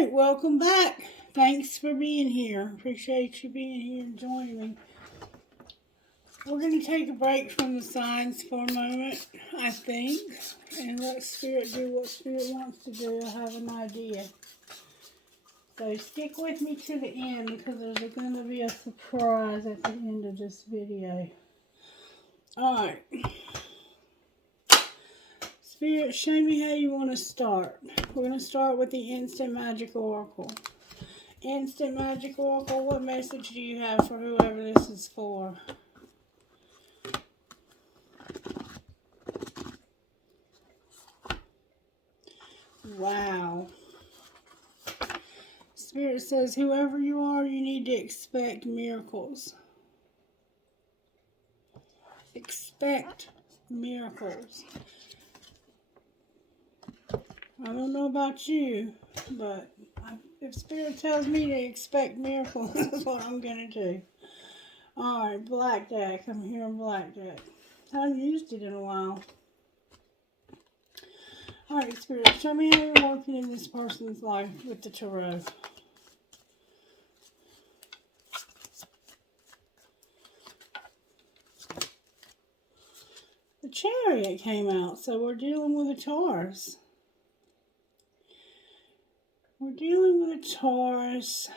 Alright, welcome back. Thanks for being here. Appreciate you being here and joining me. We're going to take a break from the signs for a moment, I think, and let Spirit do what Spirit wants to do. I have an idea. So stick with me to the end because there's going to be a surprise at the end of this video. Alright. Spirit, show me how you want to start. We're going to start with the Instant Magic Oracle. Instant Magic Oracle, what message do you have for whoever this is for? Wow. Spirit says, whoever you are, you need to expect miracles. Expect miracles. I don't know about you, but if Spirit tells me to expect miracles, that's what I'm going to do. Alright, Black Deck. I'm hearing Black Deck. I haven't used it in a while. Alright, Spirit, show me how you're working in this person's life with the tarot. The Chariot came out, so we're dealing with a Taurus. We're dealing with a Taurus.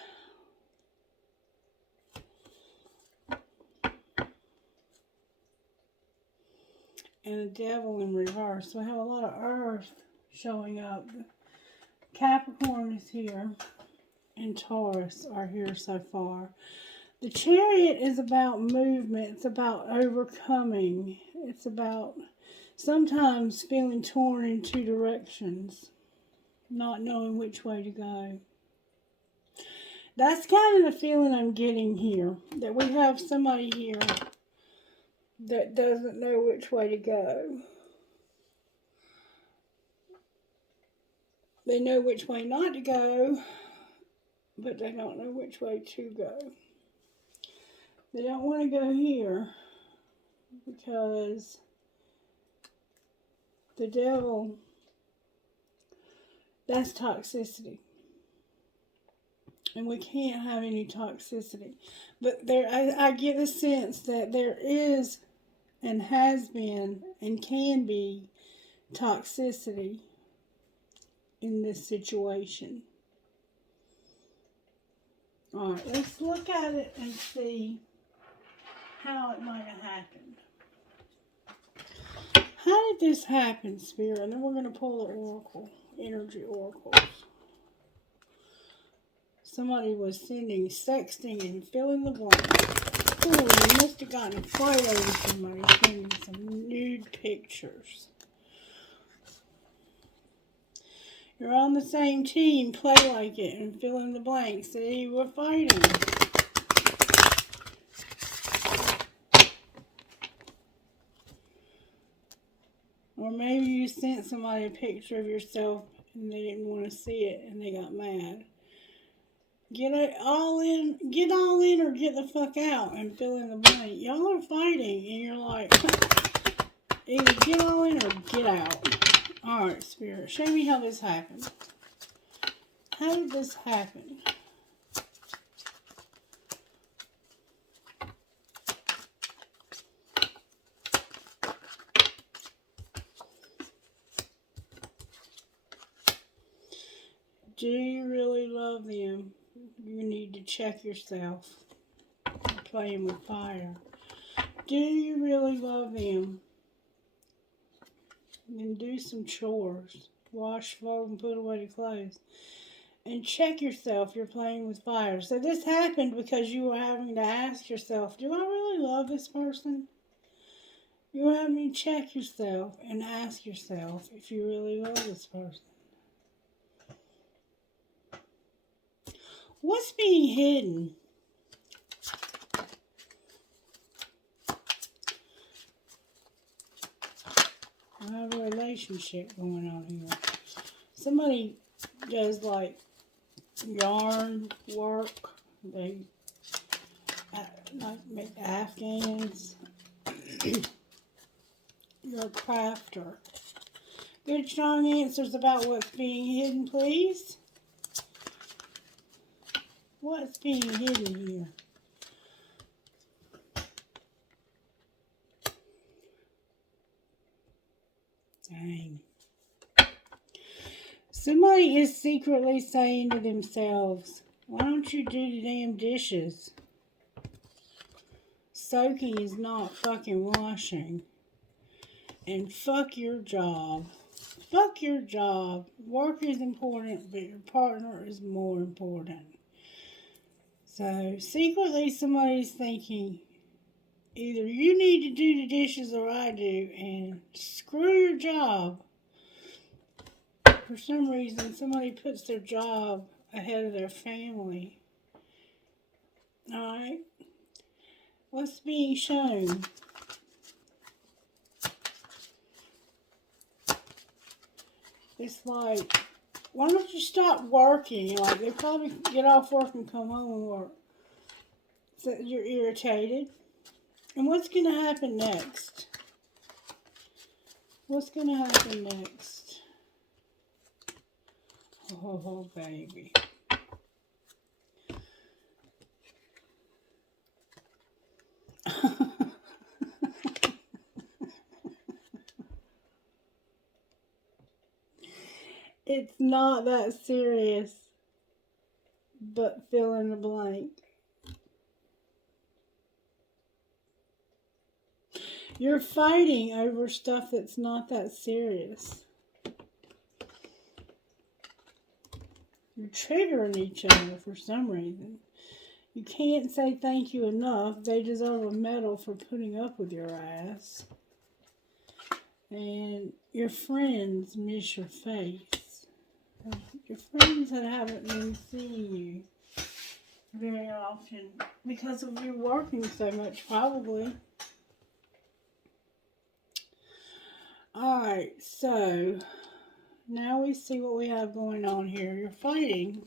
And a Devil in reverse. We have a lot of Earth showing up. Capricorn is here. And Taurus are here so far. The Chariot is about movement. It's about overcoming. It's about sometimes feeling torn in two directions. Not knowing which way to go. That's kind of the feeling I'm getting here. That we have somebody here that doesn't know which way to go. They know which way not to go, but they don't know which way to go. They don't want to go here because the Devil, that's toxicity. And we can't have any toxicity. But there, I get a sense that there is and has been and can be toxicity in this situation. Alright, let's look at it and see how it might have happened. How did this happen, Spirit? And then we're going to pull the Oracle, Energy Oracles. Somebody was sexting and filling the blank. Oh, you must have gotten a fight over somebody sending some nude pictures. You're on the same team, play like it, and fill in the blanks. See, we're fighting. Or maybe you sent somebody a picture of yourself and they didn't want to see it and they got mad. Get all in or get the fuck out and fill in the blank. Y'all are fighting and you're like, either get all in or get out. Alright, Spirit, show me how this happened. How did this happen? Do you really love them? You need to check yourself. You're playing with fire. Do you really love them? Then do some chores. Wash, fold, and put away the clothes. And check yourself. You're playing with fire. So this happened because you were having to ask yourself, do I really love this person? You were having to check yourself and ask yourself if you really love this person. What's being hidden? I have a relationship going on here. Somebody does like yarn work. They like make Afghans. You're a crafter. Good strong answers about what's being hidden, please. What's being hidden here? Dang. Somebody is secretly saying to themselves, why don't you do the damn dishes? Soaking is not fucking washing. And fuck your job. Fuck your job. Work is important, but your partner is more important. So, secretly somebody's thinking, either you need to do the dishes or I do, and screw your job. For some reason, somebody puts their job ahead of their family. Alright? What's being shown? It's like, why don't you stop working? Like, they probably get off work and come home and work. So you're irritated. And what's going to happen next? What's going to happen next? Oh, baby. It's not that serious, but fill in the blank. You're fighting over stuff that's not that serious. You're triggering each other for some reason. You can't say thank you enough. They deserve a medal for putting up with your ass. And your friends miss your face. Your friends that haven't been seeing you very often because of you working so much, probably. Alright, so now we see what we have going on here. You're fighting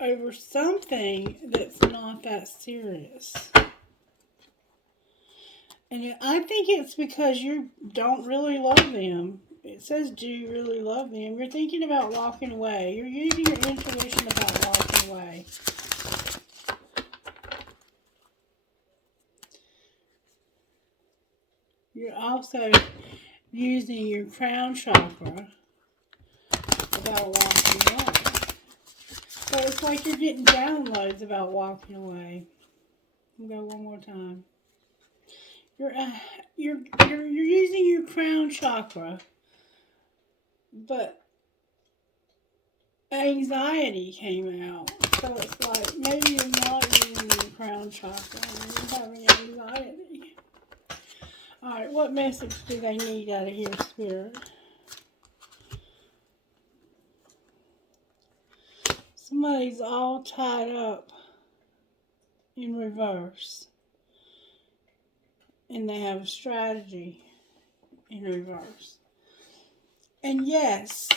over something that's not that serious. And I think it's because you don't really love them. It says, do you really love them? You're thinking about walking away. You're using your intuition about walking away. You're also using your crown chakra about walking away. So it's like you're getting downloads about walking away. I'll go one more time. You're using your crown chakra, but anxiety came out. So it's like maybe you're not using your crown chakra and you're having anxiety. Alright, what message do they need out of here, Spirit? Somebody's all tied up in reverse. And they have a strategy in reverse. And yes,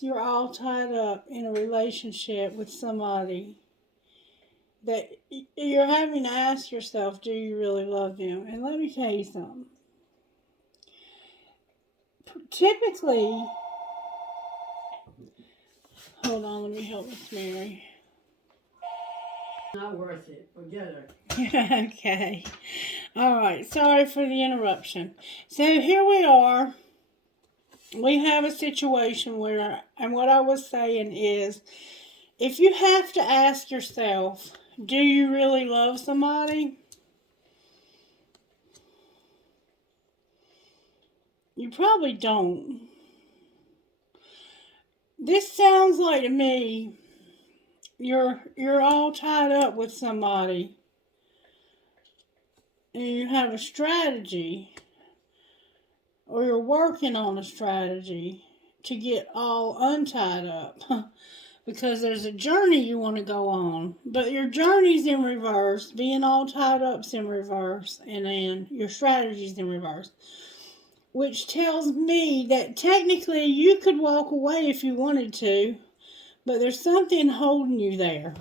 you're all tied up in a relationship with somebody that you're having to ask yourself, do you really love them? And let me tell you something. Typically, hold on, let me help Miss Mary. Not worth it. Forget her. Okay. Alright, sorry for the interruption. So here we are. We have a situation where, and what I was saying is, if you have to ask yourself, do you really love somebody? You probably don't. This sounds like to me, you're all tied up with somebody and you have a strategy, or you're working on a strategy to get all untied up because there's a journey you want to go on, but your journey's in reverse. Being all tied up's in reverse, and then your strategy's in reverse, which tells me that technically you could walk away if you wanted to, but there's something holding you there.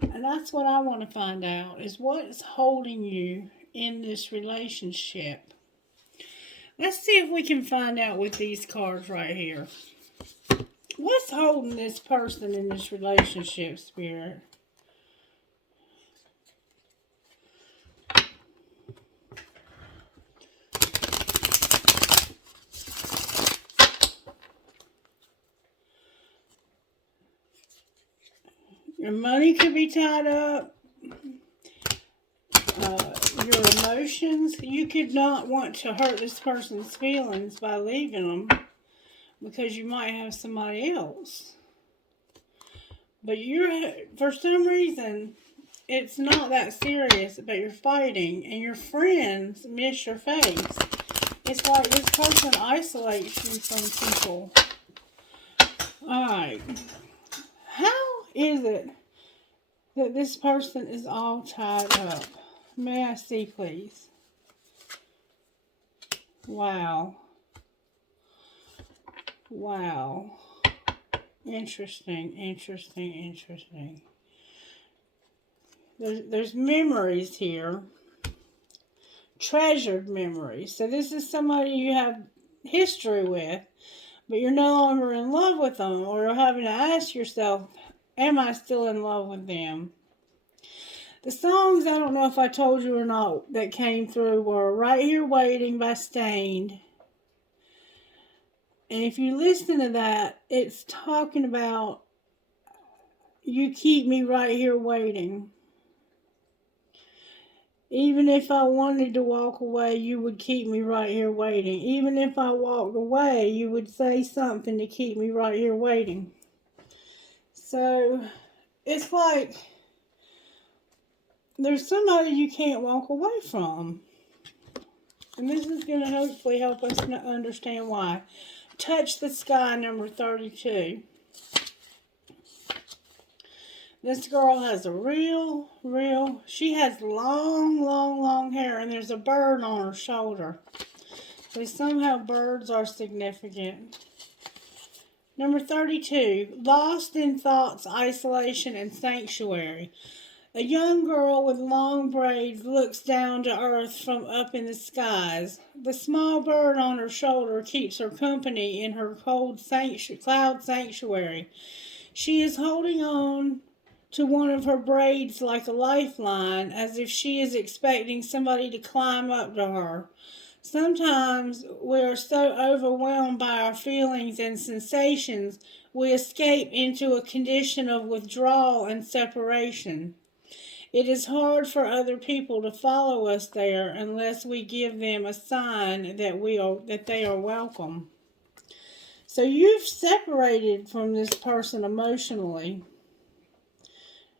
And that's what I want to find out, is what is holding you in this relationship. Let's see if we can find out with these cards right here. What's holding this person in this relationship, Spirit? Your money could be tied up. Your emotions. You could not want to hurt this person's feelings by leaving them because you might have somebody else. But for some reason, it's not that serious, but you're fighting and your friends miss your face. It's like this person isolates you from people. Alright. How is it that this person is all tied up? May I see, please? Wow. Wow. Interesting. There's memories here. Treasured memories. So this is somebody you have history with, but you're no longer in love with them, or you're having to ask yourself, am I still in love with them? The songs, I don't know if I told you or not, that came through were Right Here Waiting by Stained. And if you listen to that, it's talking about you keep me right here waiting. Even if I wanted to walk away, you would keep me right here waiting. Even if I walked away, you would say something to keep me right here waiting. So, it's like there's somebody you can't walk away from. And this is going to hopefully help us understand why. Touch the Sky, number 32. This girl has she has long hair, and there's a bird on her shoulder. So somehow birds are significant. Number 32, lost in thoughts, isolation, and sanctuary. A young girl with long braids looks down to earth from up in the skies. The small bird on her shoulder keeps her company in her cold cloud sanctuary. She is holding on to one of her braids like a lifeline, as if she is expecting somebody to climb up to her. Sometimes we are so overwhelmed by our feelings and sensations, we escape into a condition of withdrawal and separation. It is hard for other people to follow us there unless we give them a sign that they are welcome. So you've separated from this person emotionally.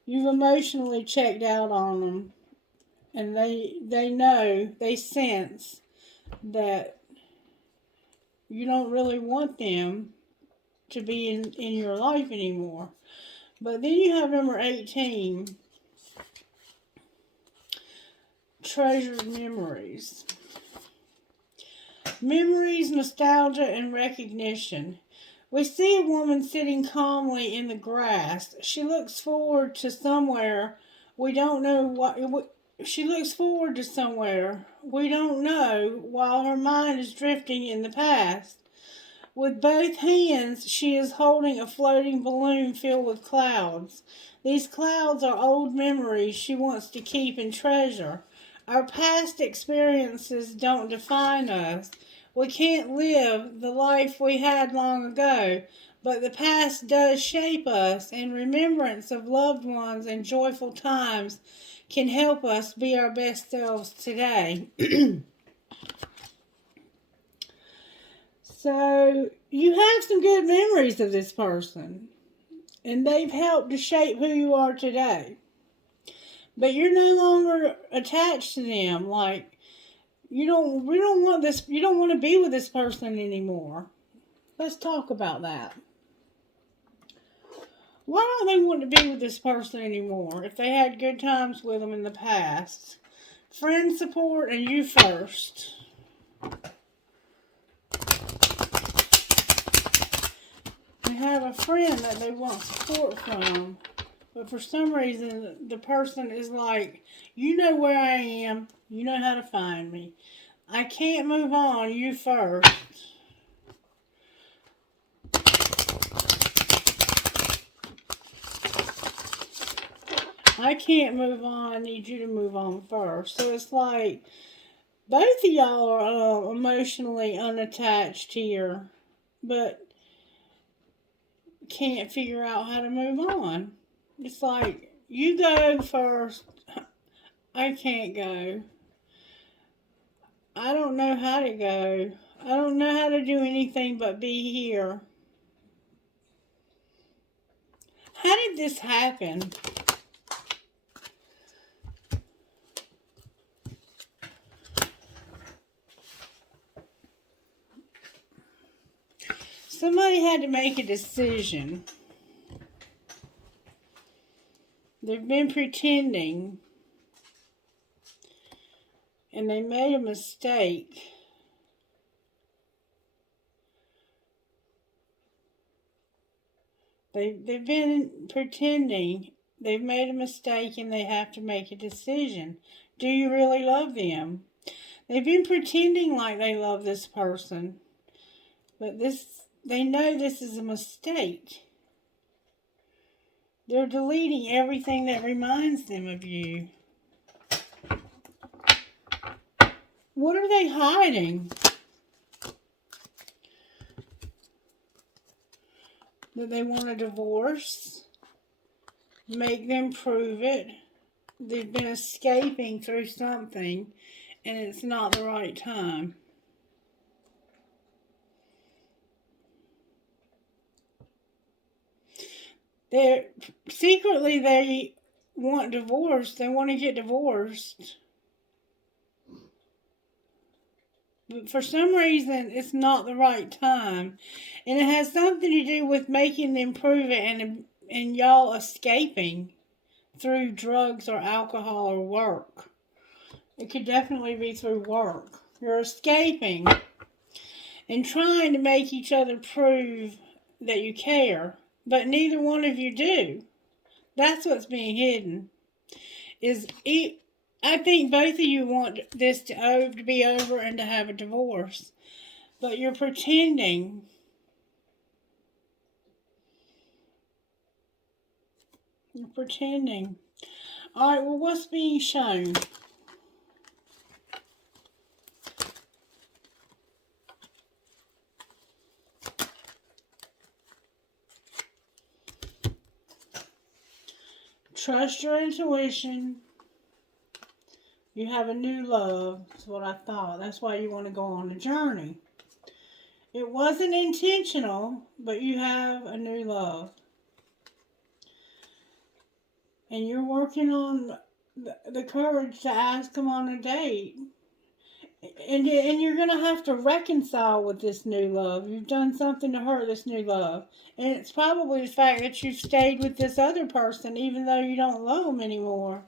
You've emotionally checked out on them, and they sense that you don't really want them to be in your life anymore. But then you have number 18, treasured memories. Memories, nostalgia, and recognition. We see a woman sitting calmly in the grass. She looks forward to somewhere. We don't know what. She looks forward to somewhere. We don't know, while her mind is drifting in the past. With both hands, she is holding a floating balloon filled with clouds. These clouds are old memories she wants to keep and treasure. Our past experiences don't define us. We can't live the life we had long ago, but the past does shape us, and remembrance of loved ones and joyful times can help us be our best selves today. So, you have some good memories of this person, and they've helped to shape who you are today. But you're no longer attached to them. Like, you don't want to be with this person anymore. Let's talk about that. Why don't they want to be with this person anymore if they had good times with them in the past? Friend support and you first. They have a friend that they want support from, but for some reason the person is like, you know where I am, you know how to find me. I can't move on, you first. I can't move on. I need you to move on first. So it's like both of y'all are emotionally unattached here, but can't figure out how to move on. It's like, you go first. I can't go. I don't know how to go. I don't know how to do anything but be here. How did this happen? Somebody had to make a decision. They've been pretending. And they made a mistake. They've been pretending. They've made a mistake and they have to make a decision. Do you really love them? They've been pretending like they love this person. But they know this is a mistake. They're deleting everything that reminds them of you. What are they hiding? That they want a divorce? Make them prove it. They've been escaping through something, and it's not the right time. Secretly, they want divorce. They want to get divorced. But for some reason, it's not the right time. And it has something to do with making them prove it and y'all escaping through drugs or alcohol or work. It could definitely be through work. You're escaping and trying to make each other prove that you care. But neither one of you do. That's what's being hidden. I think both of you want this to be over and to have a divorce. But you're pretending. You're pretending. Alright, well, what's being shown? Trust your intuition. You have a new love. That's what I thought. That's why you want to go on a journey. It wasn't intentional, but you have a new love. And you're working on the courage to ask them on a date. And you're going to have to reconcile with this new love. You've done something to hurt this new love. And it's probably the fact that you've stayed with this other person even though you don't love them anymore.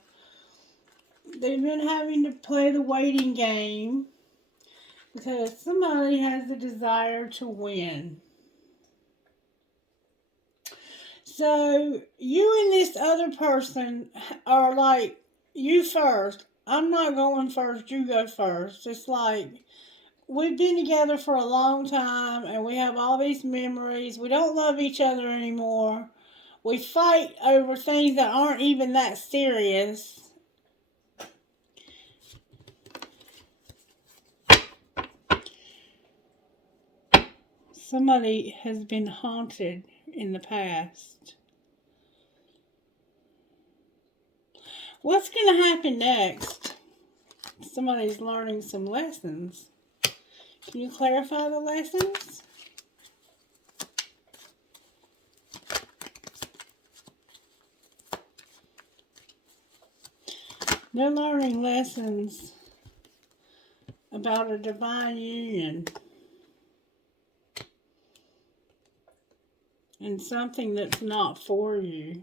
They've been having to play the waiting game because somebody has the desire to win. So you and this other person are like, you first. I'm not going first, you go first. It's like, we've been together for a long time and we have all these memories. We don't love each other anymore. We fight over things that aren't even that serious. Somebody has been haunted in the past. What's going to happen next? Somebody's learning some lessons. Can you clarify the lessons? They're learning lessons about a divine union. And something that's not for you.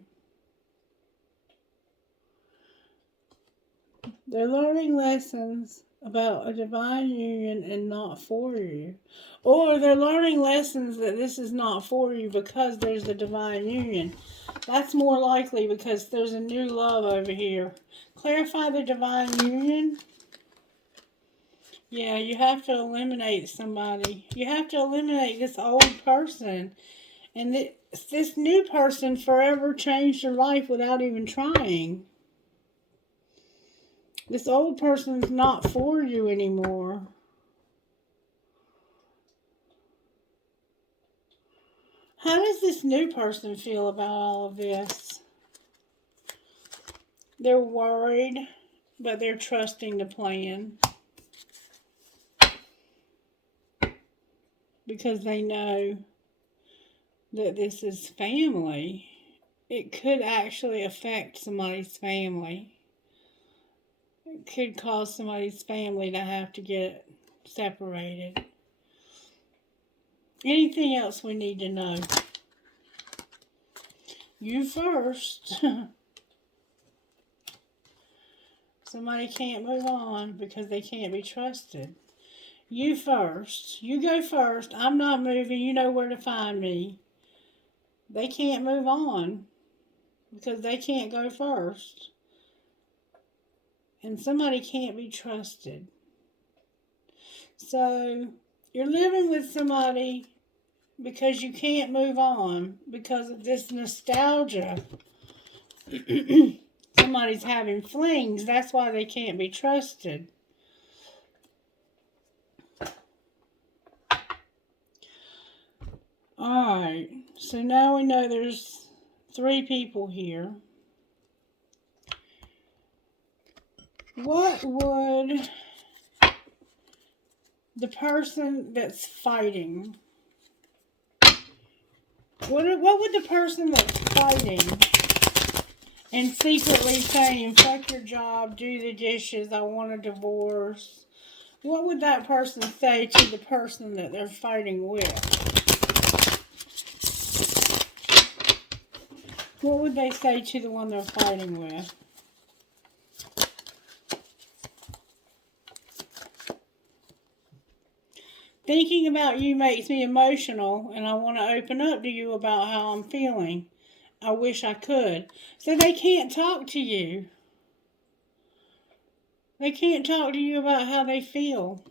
They're learning lessons about a divine union and not for you. Or they're learning lessons that this is not for you because there's a divine union. That's more likely because there's a new love over here. Clarify the divine union. Yeah, you have to eliminate somebody. You have to eliminate this old person. And this new person forever changed your life without even trying. This old person is not for you anymore. How does this new person feel about all of this? They're worried, but they're trusting the plan. Because they know that this is family. It could actually affect somebody's family. It could cause somebody's family to have to get separated. Anything else we need to know? You first. Somebody can't move on because they can't be trusted. You first. You go first. I'm not moving. You know where to find me. They can't move on because they can't go first. And somebody can't be trusted. So, you're living with somebody because you can't move on because of this nostalgia. Somebody's having flings. That's why they can't be trusted. Alright, so now we know there's 3 people here. What would the person that's fighting, what would the person that's fighting and secretly saying, fuck your job, do the dishes, I want a divorce, what would that person say to the person that they're fighting with? What would they say to the one they're fighting with? Thinking about you makes me emotional, and I want to open up to you about how I'm feeling. I wish I could. So they can't talk to you. They can't talk to you about how they feel.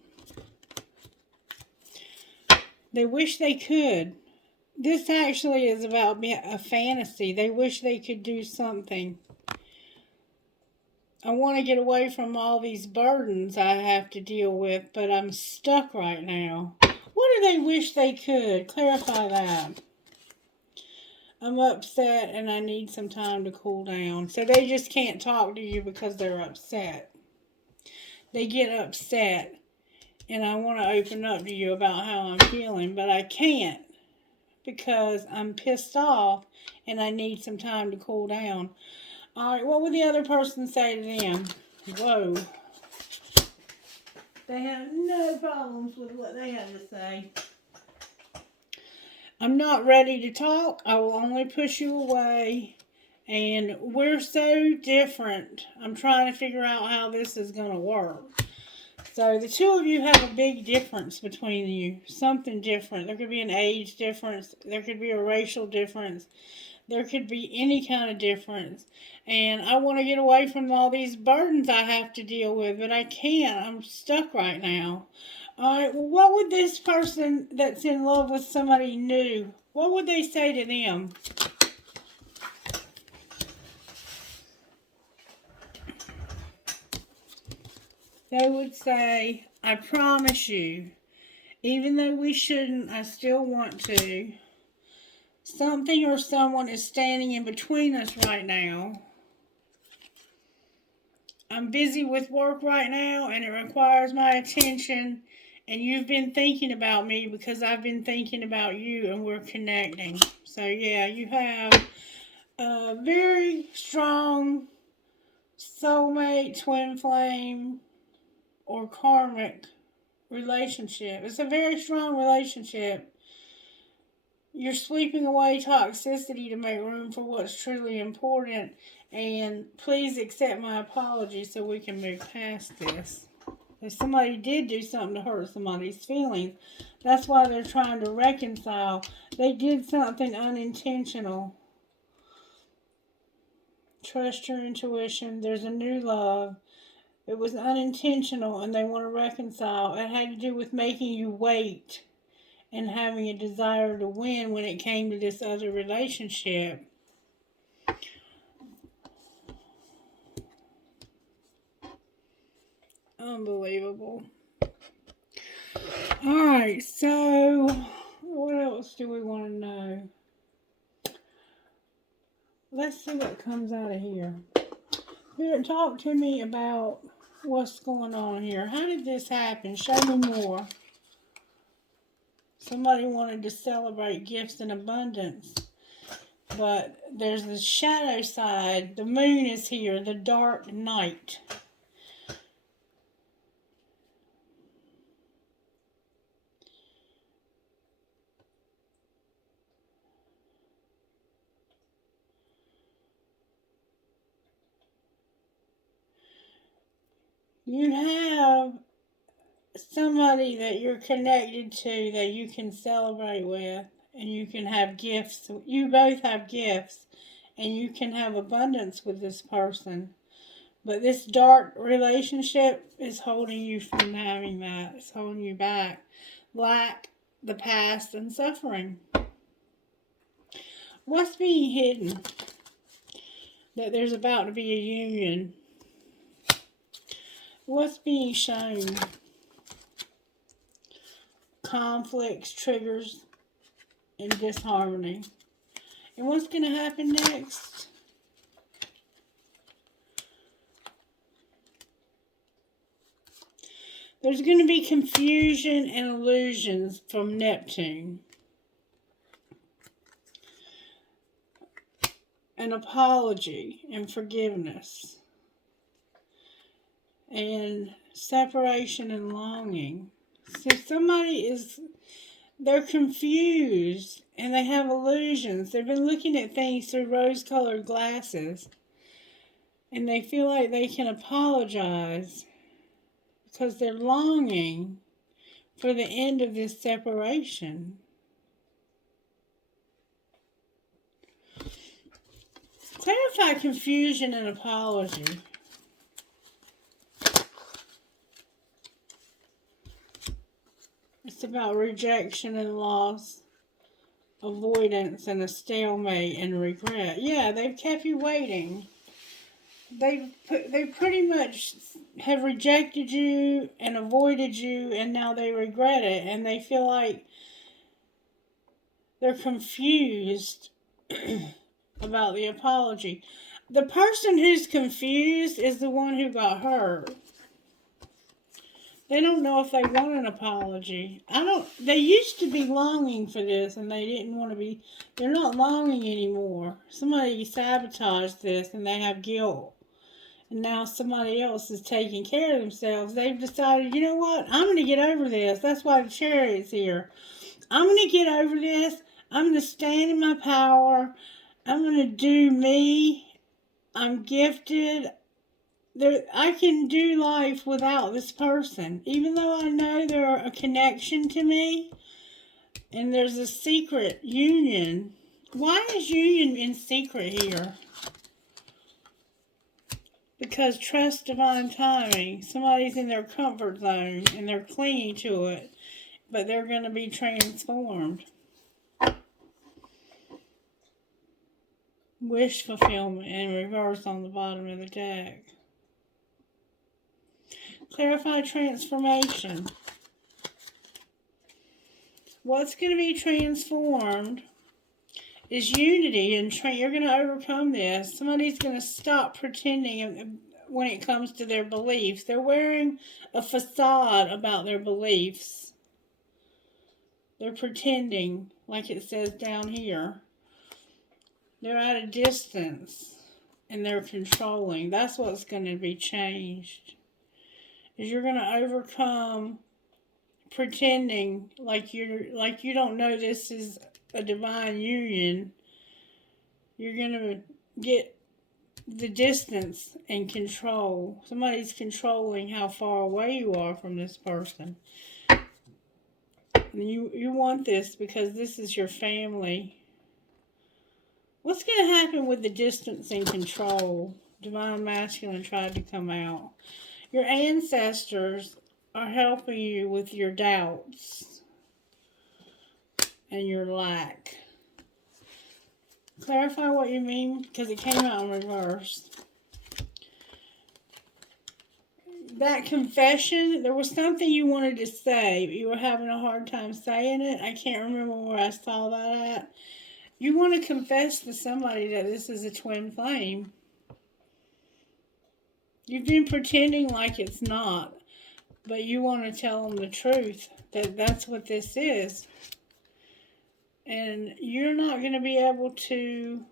They wish they could. This actually is about a fantasy. They wish they could do something. I want to get away from all these burdens I have to deal with, but I'm stuck right now. What do they wish they could? Clarify that. I'm upset and I need some time to cool down. So they just can't talk to you because they're upset. They get upset and I want to open up to you about how I'm feeling, but I can't because I'm pissed off and I need some time to cool down. Alright, what would the other person say to them? Whoa. They have no problems with what they have to say. I'm not ready to talk. I will only push you away. And we're so different. I'm trying to figure out how this is going to work. So the two of you have a big difference between you. Something different. There could be an age difference. There could be a racial difference. There could be any kind of difference. And I want to get away from all these burdens I have to deal with, but I can't. I'm stuck right now. Alright, well, what would this person that's in love with somebody new, what would they say to them? They would say, I promise you, even though we shouldn't, I still want to. Something or someone is standing in between us right now. I'm busy with work right now and it requires my attention. And you've been thinking about me because I've been thinking about you and we're connecting. So yeah, you have a very strong soulmate, twin flame, or karmic relationship. It's a very strong relationship. You're sweeping away toxicity to make room for what's truly important. And please accept my apology so we can move past this. If somebody did do something to hurt somebody's feelings, that's why they're trying to reconcile. They did something unintentional. Trust your intuition. There's a new love. It was unintentional and they want to reconcile. It had to do with making you wait and having a desire to win when it came to this other relationship. Unbelievable. Alright, so what else do we want to know? Let's see what comes out of here. Spirit, talk to me about what's going on here. How did this happen? Show me more. Somebody wanted to celebrate gifts in abundance. But there's the shadow side. The moon is here. The dark night. You have somebody that you're connected to that you can celebrate with, and you can have gifts. You both have gifts, and you can have abundance with this person. But this dark relationship is holding you from having that. It's holding you back. Lack, the past, and suffering. What's being hidden? That there's about to be a union. What's being shown? Conflicts, triggers, and disharmony. And what's going to happen next? There's going to be confusion and illusions from Neptune. An apology and forgiveness. And separation and longing. So they're confused and they have illusions. They've been looking at things through rose-colored glasses. And they feel like they can apologize because they're longing for the end of this separation. Clarify confusion and apology. It's about rejection and loss, avoidance and a stalemate and regret. Yeah, they've kept you waiting. They pretty much have rejected you and avoided you, and now they regret it, and they feel like they're confused about the apology. The person who's confused is the one who got hurt. They don't know if they want an apology. They used to be longing for this, and they didn't want to be. They're not longing anymore. Somebody sabotaged this, and they have guilt. And now somebody else is taking care of themselves. They've decided, you know what? I'm going to get over this. That's why the Chariot's here. I'm going to get over this. I'm going to stand in my power. I'm going to do me. I'm gifted. I can do life without this person. Even though I know they're a connection to me. And there's a secret union. Why is union in secret here? Because trust divine timing. Somebody's in their comfort zone and they're clinging to it. But they're going to be transformed. Wish fulfillment in reverse on the bottom of the deck. Clarify transformation. What's going to be transformed is unity, and you're going to overcome this. Somebody's going to stop pretending when it comes to their beliefs. They're wearing a facade about their beliefs. They're pretending, like it says down here. They're at a distance, and they're controlling. That's what's going to be changed. Is you're going to overcome pretending like you don't know this is a divine union. You're going to get the distance and control. Somebody's controlling how far away you are from this person. And you want this because this is your family. What's going to happen with the distance and control? Divine masculine tried to come out. Your ancestors are helping you with your doubts and your lack. Clarify what you mean, because it came out in reverse. that confession, there was something you wanted to say, but you were having a hard time saying it. I can't remember where I saw that at. You want to confess to somebody that this is a twin flame. You've been pretending like it's not, but you want to tell them the truth, that that's what this is. And you're not going to be able to.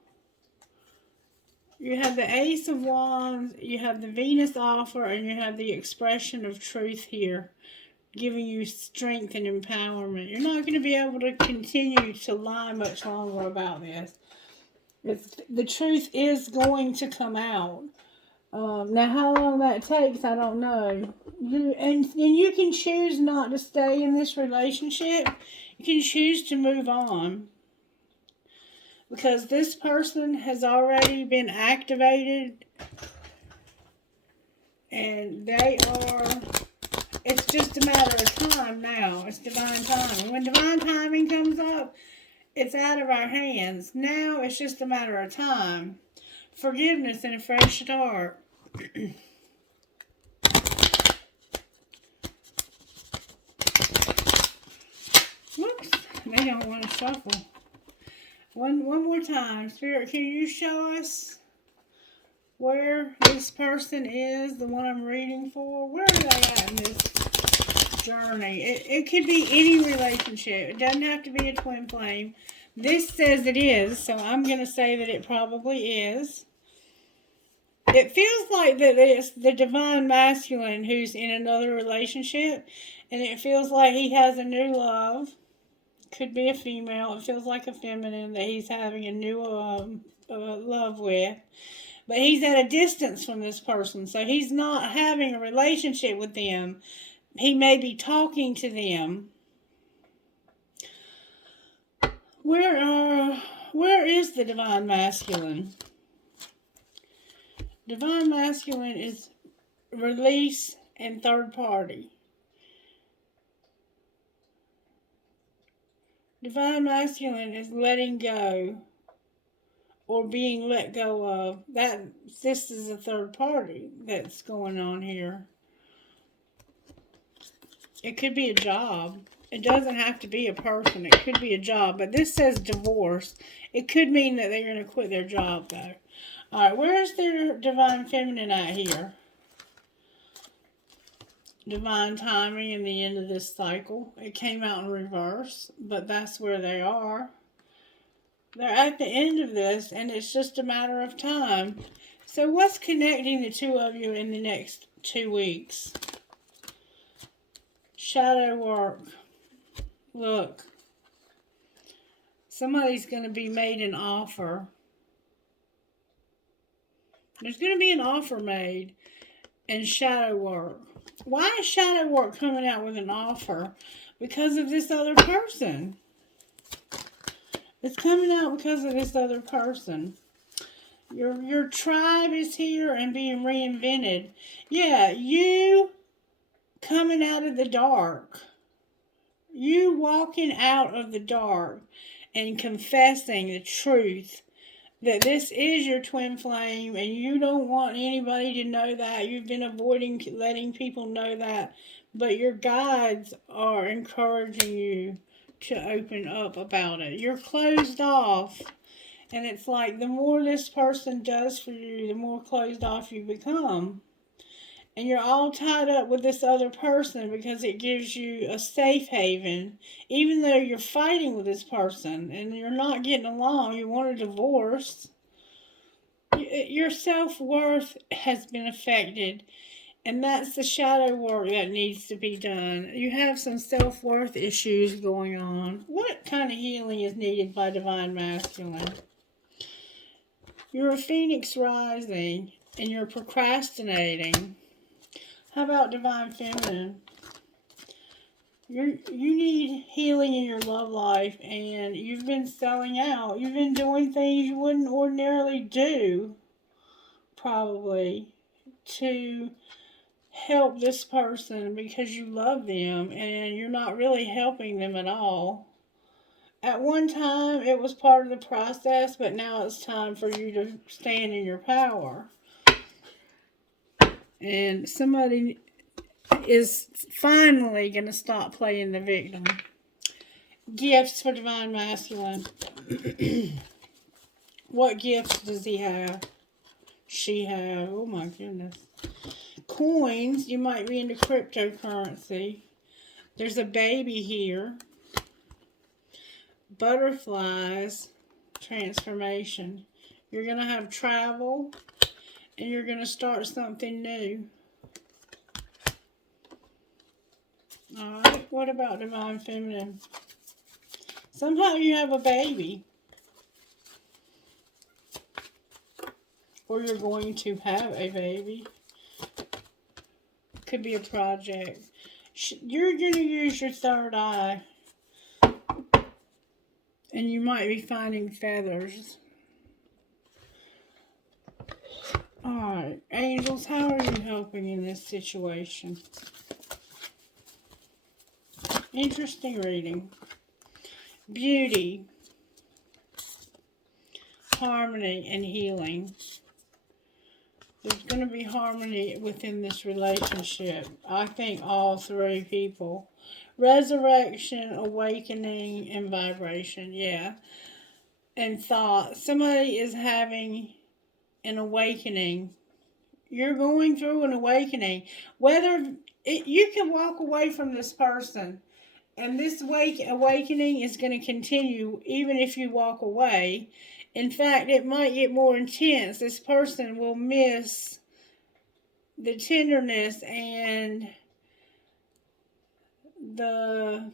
You have the Ace of Wands, you have the Venus offer, and you have the expression of truth here, giving you strength and empowerment. You're not going to be able to continue to lie much longer about this. The truth is going to come out. Now, how long that takes, I don't know. And you can choose not to stay in this relationship. You can choose to move on. Because this person has already been activated. And they are... It's just a matter of time now. It's divine timing. When divine timing comes up, it's out of our hands. Now it's just a matter of time. Forgiveness and a fresh start. Whoops. They don't want to shuffle. One more time. Spirit, can you show us where this person is, the one I'm reading for? Where are they at in this journey? It could be any relationship. It doesn't have to be a twin flame. This says it is, so I'm going to say that it probably is. It feels like that it's the divine masculine who's in another relationship, and it feels like he has a new love. Could be a female. It feels like a feminine that he's having a new love with. But he's at a distance from this person, so he's not having a relationship with them. He may be talking to them. Where is the divine masculine? Divine masculine is release and third party. Divine masculine is letting go or being let go of. This is a third party that's going on here. It could be a job. It doesn't have to be a person. It could be a job. But this says divorce. It could mean that they're going to quit their job, though. Alright, where's their divine feminine at here? Divine timing in the end of this cycle. It came out in reverse, but that's where they are. They're at the end of this, and it's just a matter of time. So what's connecting the two of you in the next 2 weeks? Shadow work. Look. Somebody's going to be made an offer. There's going to be an offer made. And shadow work. Why is shadow work coming out with an offer? Because of this other person. It's coming out because of this other person. Your tribe is here and being reinvented. Yeah, you coming out of the dark. You walking out of the dark and confessing the truth that this is your twin flame and you don't want anybody to know that. You've been avoiding letting people know that. But your guides are encouraging you to open up about it. You're closed off. And it's like the more this person does for you, the more closed off you become. And you're all tied up with this other person because it gives you a safe haven. Even though you're fighting with this person and you're not getting along, you want a divorce. Your self-worth has been affected. And that's the shadow work that needs to be done. You have some self-worth issues going on. What kind of healing is needed by divine masculine? You're a phoenix rising and you're procrastinating. How about divine feminine? You need healing in your love life, and you've been selling out. You've been doing things you wouldn't ordinarily do, probably, to help this person because you love them, and you're not really helping them at all. At one time, it was part of the process, but now it's time for you to stand in your power. And somebody is finally going to stop playing the victim. Gifts for Divine Masculine. What gifts does he have? She have? Oh my goodness. Coins. You might be into cryptocurrency. There's a baby here. Butterflies. Transformation. You're going to have travel. And you're going to start something new. Alright. What about Divine Feminine? Somehow you have a baby. Or you're going to have a baby. Could be a project. You're going to use your third eye. And you might be finding feathers. Alright. Angels, how are you helping in this situation? Interesting reading. Beauty. Harmony and healing. There's going to be harmony within this relationship. I think all three people. Resurrection, awakening, and vibration. Yeah. And thought. Somebody is having an awakening. You're going through an awakening. You can walk away from this person. And this awakening is going to continue even if you walk away. In fact, it might get more intense. This person will miss the tenderness and the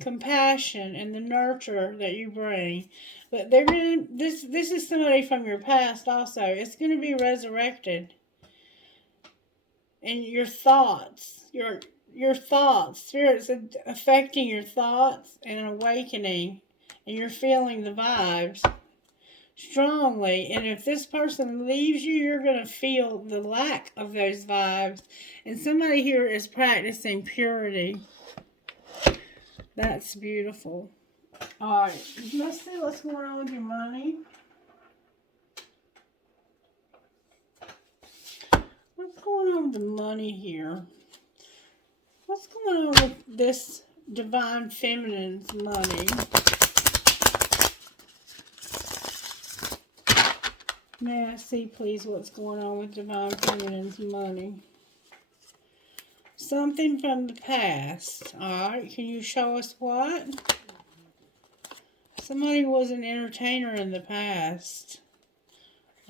compassion and the nurture that you bring. But they're gonna. This is somebody from your past also. It's going to be resurrected. And your thoughts, your thoughts, spirits affecting your thoughts and an awakening. And you're feeling the vibes strongly. And if this person leaves you, you're going to feel the lack of those vibes. And somebody here is practicing purity. That's beautiful. Alright, let's see what's going on with your money. What's going on with the money here? What's going on with this Divine Feminine's money? May I see, please, what's going on with Divine Feminine's money? Something from the past. Alright, can you show us what? Somebody was an entertainer in the past.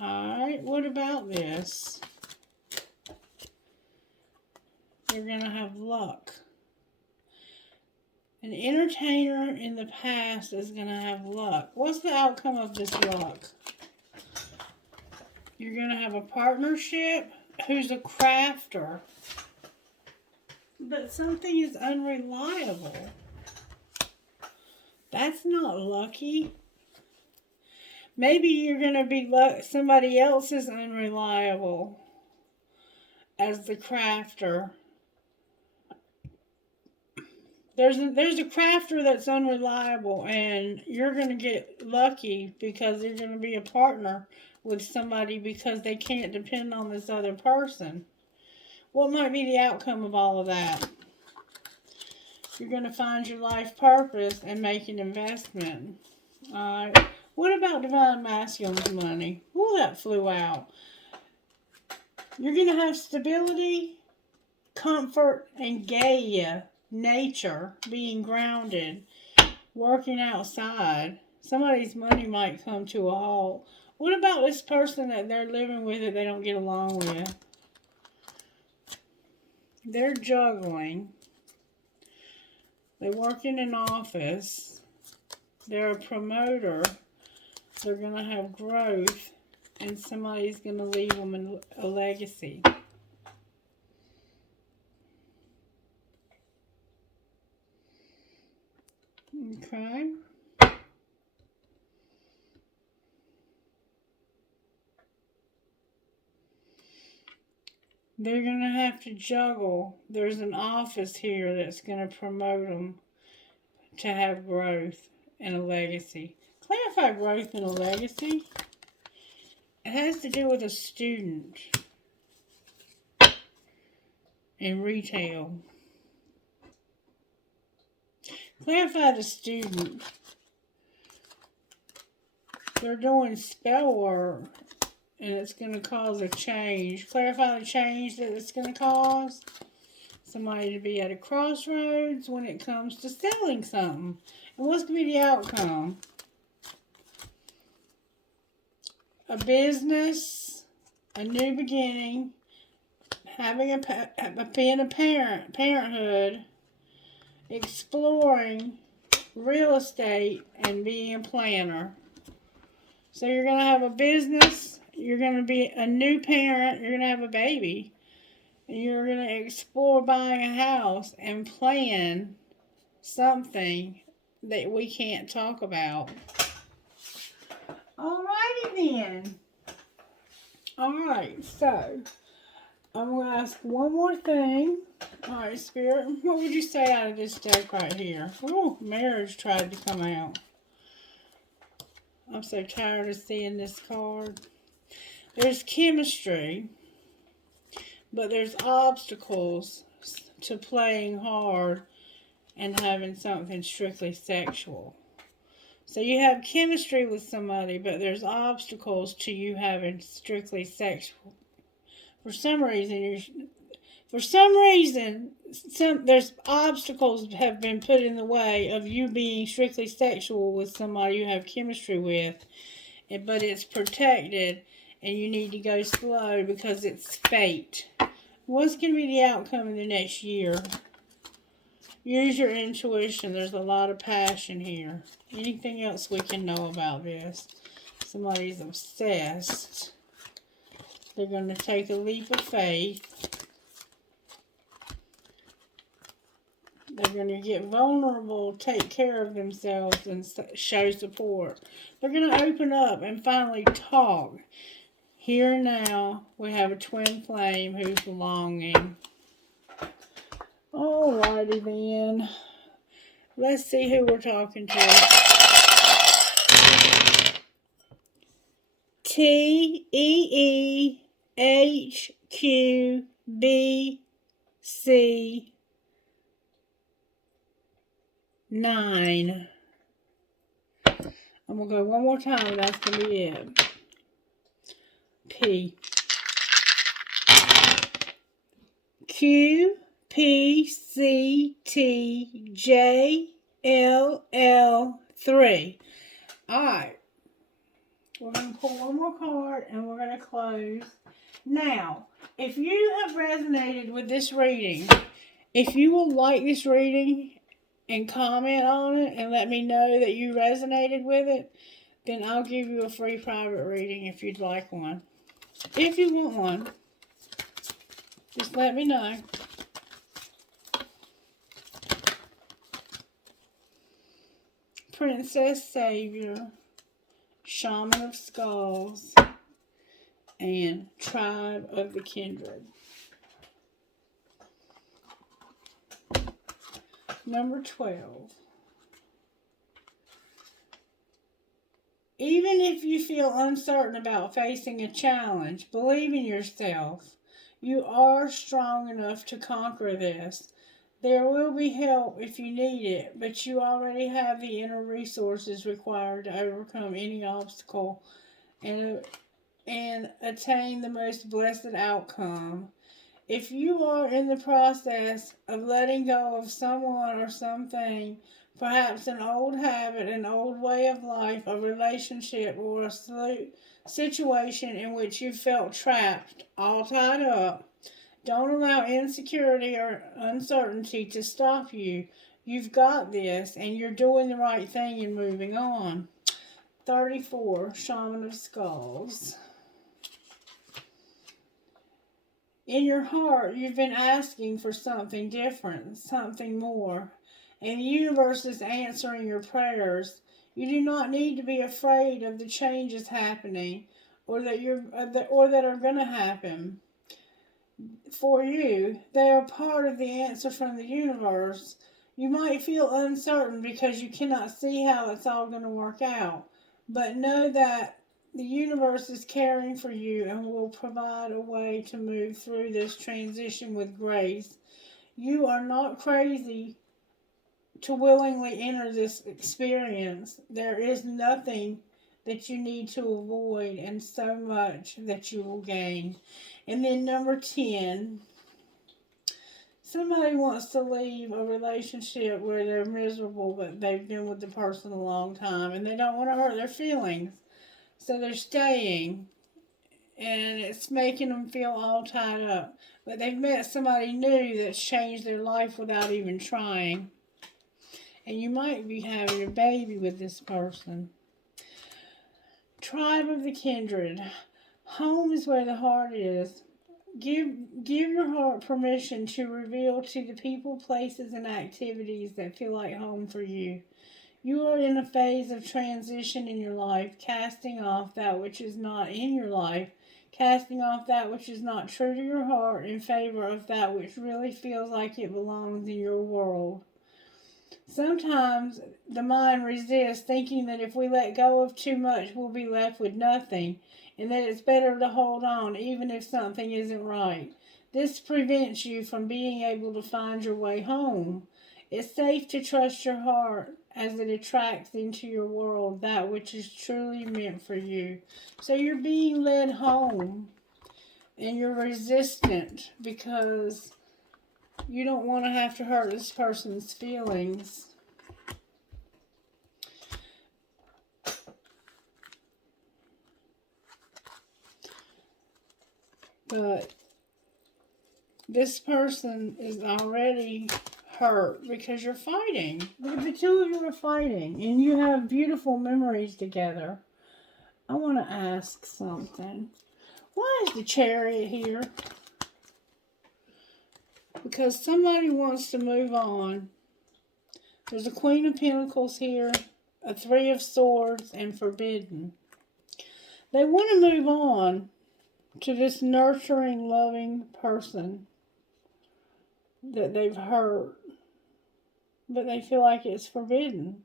Alright, what about this? You're going to have luck. An entertainer in the past is going to have luck. What's the outcome of this luck? You're going to have a partnership who's a crafter. But something is unreliable. That's not lucky. Maybe you're going to be somebody else is unreliable as the crafter. There's a crafter that's unreliable, and you're going to get lucky because you're going to be a partner with somebody because they can't depend on this other person. What might be the outcome of all of that? You're going to find your life purpose and make an investment. Alright. What about Divine Masculine's money? Ooh, that flew out. You're going to have stability, comfort, and Gaia. Nature, being grounded, working outside. Somebody's money might come to a halt. What about this person that they're living with that they don't get along with? They're juggling. They work in an office. They're a promoter. They're going to have growth. And somebody's going to leave them a legacy. Okay. They're going to have to juggle. There's an office here that's going to promote them to have growth and a legacy. Clarify growth and a legacy. It has to do with a student. in retail. Clarify the student. They're doing spell work, and it's going to cause a change. Clarify the change that it's going to cause. Somebody to be at a crossroads when it comes to selling something. And what's going to be the outcome? A business, a new beginning, being a parenthood, exploring real estate, and being a planner. So you're going to have a business, you're going to be a new parent, you're going to have a baby, and you're going to explore buying a house and plan something that we can't talk about. Alrighty then. Alright, so I'm going to ask one more thing. Alright, Spirit, what would you say out of this deck right here? Oh, marriage tried to come out. I'm so tired of seeing this card. There's chemistry, but there's obstacles to playing hard and having something strictly sexual. So you have chemistry with somebody, but there's obstacles to you having strictly sexual. For some reason, there's obstacles have been put in the way of you being strictly sexual with somebody you have chemistry with. But it's protected, and you need to go slow because it's fate. What's going to be the outcome in the next year? Use your intuition. There's a lot of passion here. Anything else we can know about this? Somebody's obsessed. They're going to take a leap of faith. They're going to get vulnerable, take care of themselves, and show support. They're going to open up and finally talk. Here and now, we have a twin flame who's longing. Alrighty then. Let's see who we're talking to. TEEHQBC9. I'm going to go one more time, and that's going to be it. P. Q. P. C. T. J. L. L. 3. Alright. We're going to pull one more card, and we're going to close. Now, if you have resonated with this reading, if you will like this reading and comment on it and let me know that you resonated with it, then I'll give you a free private reading if you'd like one. If you want one, just let me know. Princess Savior, Shaman of Skulls, and Tribe of the Kindred. Number 12. Even if you feel uncertain about facing a challenge, believe in yourself. You are strong enough to conquer this. There will be help if you need it, but you already have the inner resources required to overcome any obstacle and attain the most blessed outcome. If you are in the process of letting go of someone or something, perhaps an old habit, an old way of life, a relationship, or a situation in which you felt trapped, all tied up, don't allow insecurity or uncertainty to stop you. You've got this, and you're doing the right thing and moving on. 34, Shaman of Skulls. In your heart, you've been asking for something different, something more, and the universe is answering your prayers. You do not need to be afraid of the changes happening or that are going to happen. For you, they are part of the answer from the universe. You might feel uncertain because you cannot see how it's all going to work out, but know that The universe is caring for you and will provide a way to move through this transition with grace. You are not crazy to willingly enter this experience. There is nothing that you need to avoid and so much that you will gain. And then number 10, somebody wants to leave a relationship where they're miserable, but they've been with the person a long time and they don't want to hurt their feelings. So they're staying, and it's making them feel all tied up. But they've met somebody new that's changed their life without even trying. And you might be having a baby with this person. Tribe of the kindred. Home is where the heart is. Give your heart permission to reveal to the people, places, and activities that feel like home for you. You are in a phase of transition in your life, casting off that which is not in your life, casting off that which is not true to your heart in favor of that which really feels like it belongs in your world. Sometimes the mind resists, thinking that if we let go of too much, we'll be left with nothing, and that it's better to hold on even if something isn't right. This prevents you from being able to find your way home. It's safe to trust your heart as it attracts into your world that which is truly meant for you. So you're being led home, and you're resistant because you don't want to have to hurt this person's feelings. But this person is already hurt because you're fighting. The two of you are fighting, and you have beautiful memories together. I want to ask something. Why is the Chariot here? Because somebody wants to move on. There's a Queen of Pentacles here, a Three of Swords, and Forbidden. They want to move on to this nurturing, loving person that they've hurt, but they feel like it's forbidden.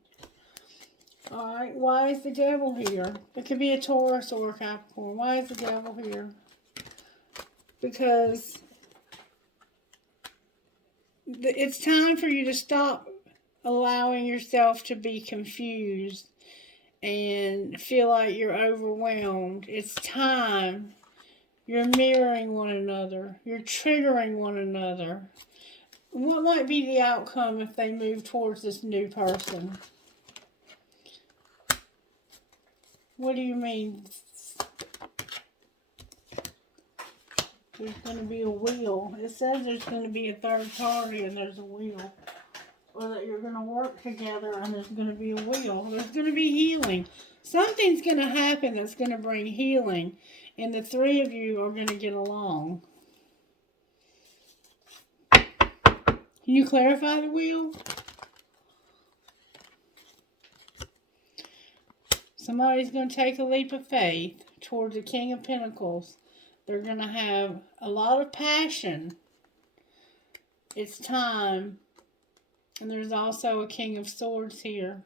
Alright, why is the Devil here? It could be a Taurus or a Capricorn. Why is the Devil here? Because it's time for you to stop allowing yourself to be confused and feel like you're overwhelmed. It's time. You're mirroring one another. You're triggering one another. What might be the outcome if they move towards this new person? What do you mean? There's going to be a wheel. It says there's going to be a third party and there's a wheel. Or that you're going to work together and there's going to be a wheel. There's going to be healing. Something's going to happen that's going to bring healing. And the three of you are going to get along. Can you clarify the wheel? Somebody's going to take a leap of faith towards the King of Pentacles. They're going to have a lot of passion. It's time. And there's also a King of Swords here.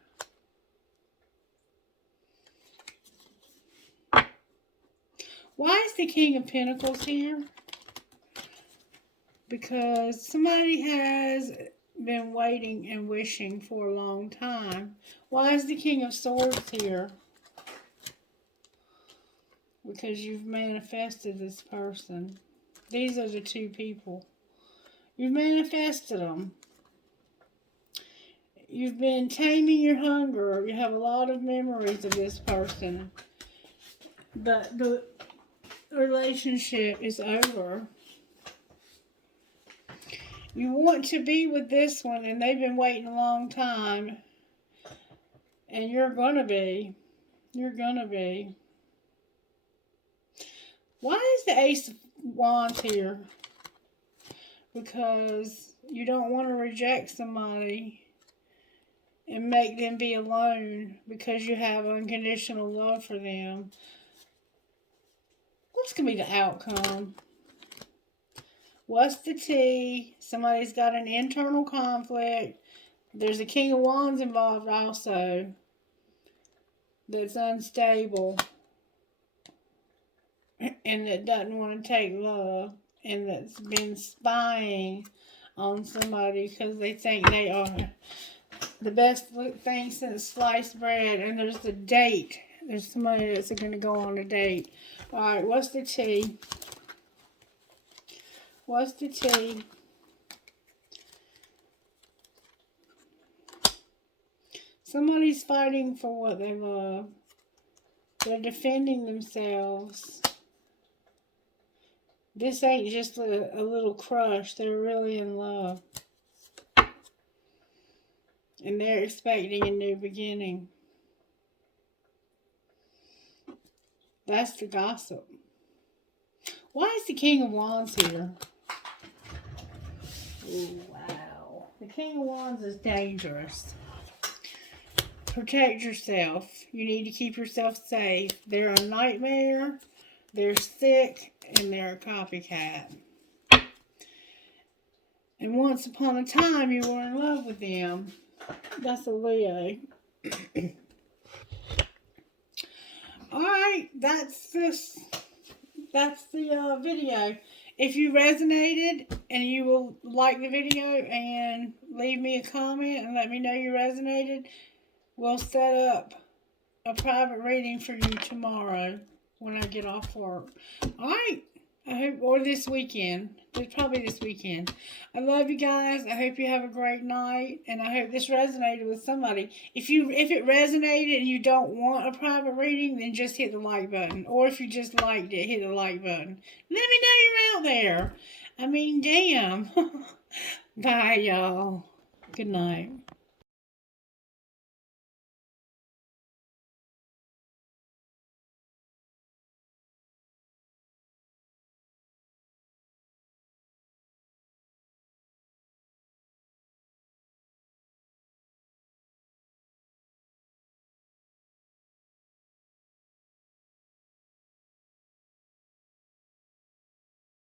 Why is the King of Pentacles here? Because somebody has been waiting and wishing for a long time. Why is the King of Swords here? Because you've manifested this person. These are the two people. You've manifested them. You've been taming your hunger. You have a lot of memories of this person. But the relationship is over. You want to be with this one, and they've been waiting a long time. And you're going to be. You're going to be. Why is the Ace of Wands here? Because you don't want to reject somebody and make them be alone because you have unconditional love for them. What's going to be the outcome? What's the tea? Somebody's got an internal conflict. There's a King of Wands involved also that's unstable. and that doesn't want to take love, and that's been spying on somebody because they think they are the best thing since sliced bread, and there's a date. There's somebody that's going to go on a date. All right, what's the tea? What's the tea? Somebody's fighting for what they love. They're defending themselves. This ain't just a little crush. They're really in love. And they're expecting a new beginning. That's the gossip. Why is the King of Wands here? Ooh, wow. The King of Wands is dangerous. Protect yourself. You need to keep yourself safe. They're a nightmare. They're sick. And they're a copycat. And once upon a time, you were in love with them. That's a Leo. Alright, that's the video. If you resonated and you will like the video and leave me a comment and let me know you resonated, we'll set up a private reading for you tomorrow when I get off work. Alright, I hope, or this weekend. Probably this weekend. I love you guys. I hope you have a great night, and I hope this resonated with somebody. If it resonated and you don't want a private reading, then just hit the like button. Or if you just liked it, hit the like button. Let me know you're out there. I mean, damn. Bye, y'all. Good night.